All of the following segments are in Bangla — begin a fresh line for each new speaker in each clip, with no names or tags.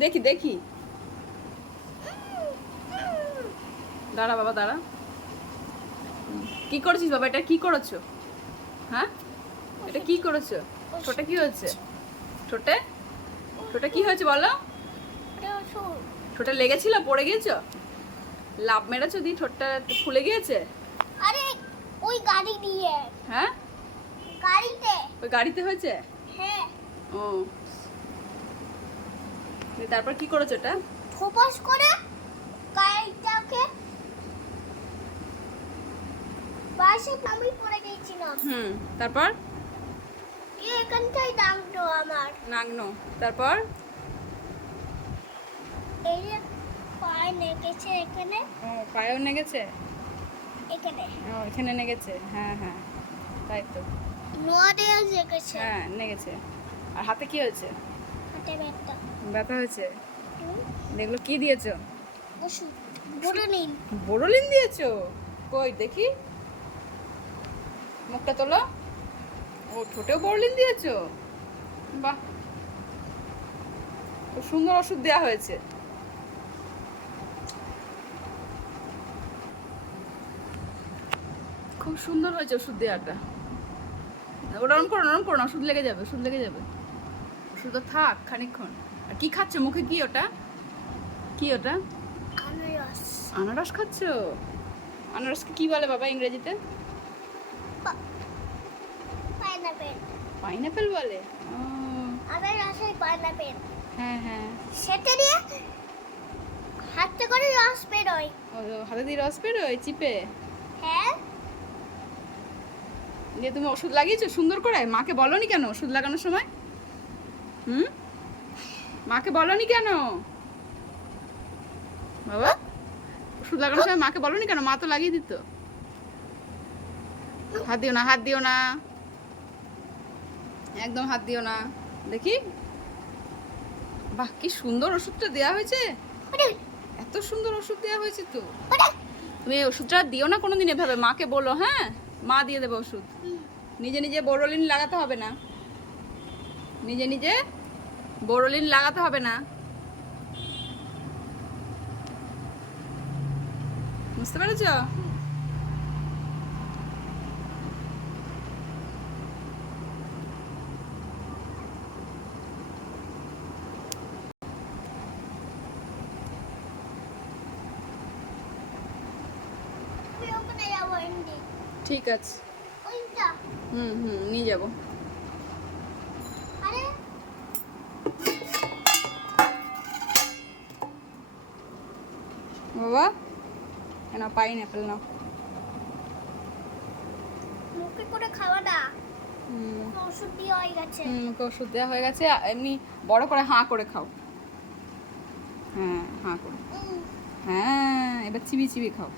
দেখি দেখি। দাঁড়া বাবা দাঁড়া। কি করেছিস বাবা? এটা কি করেছ? হ্যাঁ? এটা কি করেছ? ছোটে কি হয়েছে? ছোটে ছোটে কি হয়েছে বলো? ঠোঁটে লেগেছিল? পড়ে গিয়েছো? লাভ মেরেছো দি? ঠোঁটটা ফুলে গিয়েছে?
আরে ওই গাড়ি দিয়ে।
হ্যাঁ?
গাড়িতে।
ওই গাড়িতে হয়েছে?
হ্যাঁ।
ও। তারপর কি করেছ ওটা
ফোপাস করে গাড়িটাকে বাসে আমি পড়ে গেছিলাম।
হুম তারপর?
এই এখানটাই দাগটো আমার।
নাগনো তারপর?
এই যে পায়ে লেগেছে এখানে।
ও পায়েও নেগেছে?
এখানে।
ও এখানে নেগেছে হ্যাঁ হ্যাঁ তাই তো।
নোয়ারে লেগেছে
হ্যাঁ নেগেছে। আর হাতে কি হয়েছে?
হাতে একটা
ব্যথা হয়েছে? এগুলো কি দিয়েছ?
ওষুধ।
বোরোলিন। দিয়েছ? কই দেখি। মুখটা তোলো। ও ঠোঁটেও বোরোলিন দিয়েছ? বাহ। খুব সুন্দর ওষুধ দেওয়া হয়েছে। খুব সুন্দর হয়েছে ওষুধ দেওয়াটা ওটা ওরম করো না, ওরম করো না ওষুধ লেগে যাবে ওষুধ লেগে যাবে। ওষুধটা থাক খানিকক্ষণ। আর কি খাচ্ছ মুখে কি ওটা? কি ওটা?
আনারস।
আনারস খাচ্ছ? আনারসকে কি বলে বাবা ইংরেজিতে?
পাইনাপেল।
পাইনাপেল বলে? ও,
আনারসের পাইনাপেল।
হ্যাঁ হ্যাঁ।
সেটা দিয়ে হাতে করে রস বেরোয়।
হাতে দিয়ে রস বেরোয় চিপে?
হ্যাঁ।
দিয়ে তুমি ওষুধ লাগিয়েছো সুন্দর করে? মাকে বলনি কেন ওষুধ লাগানোর সময়? হুম? মাকে বলনি কেন? বাবা, ওষুধ লাগানোর সময় মাকে বলনি কেন? মা তো লাগিয়ে দিত। হাত দিও না, হাত দিও না। একদম হাত দিও না। দেখি। বাহ, কি সুন্দর ওষুধটা দেওয়া হয়েছে। এত সুন্দর ওষুধ দেওয়া হয়েছে তো। তুমি ওষুধটা দিও না কোনোদিন এভাবে। মাকে বলো হ্যাঁ? মা দিয়ে দেবে ওষুধ। নিজে নিজে বোরোলিন লাগাতে হবে না। নিজে নিজে বোরোলিন লাগাতে হবে না। বুঝতে পেরেছ? ঠিক আছে। হুম হুম নিয়ে যাব
আরে
বাবা কেন পাইন অ্যাপেল
মুখে করে খাওয়া না। ওষুধ দিয়ে হয়ে গেছে।
হুম ওষুধ দেওয়া হয়ে গেছে। এমনি বড় করে হাঁ করে খাও। হ্যাঁ হাঁ করে। হ্যাঁ এবার চিবি চিবি খাও।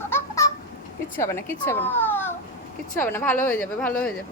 কিচ্ছু হবে না কিচ্ছু হবে না। কিচ্ছু হবে না ভালো হয়ে যাবে ভালো হয়ে যাবে।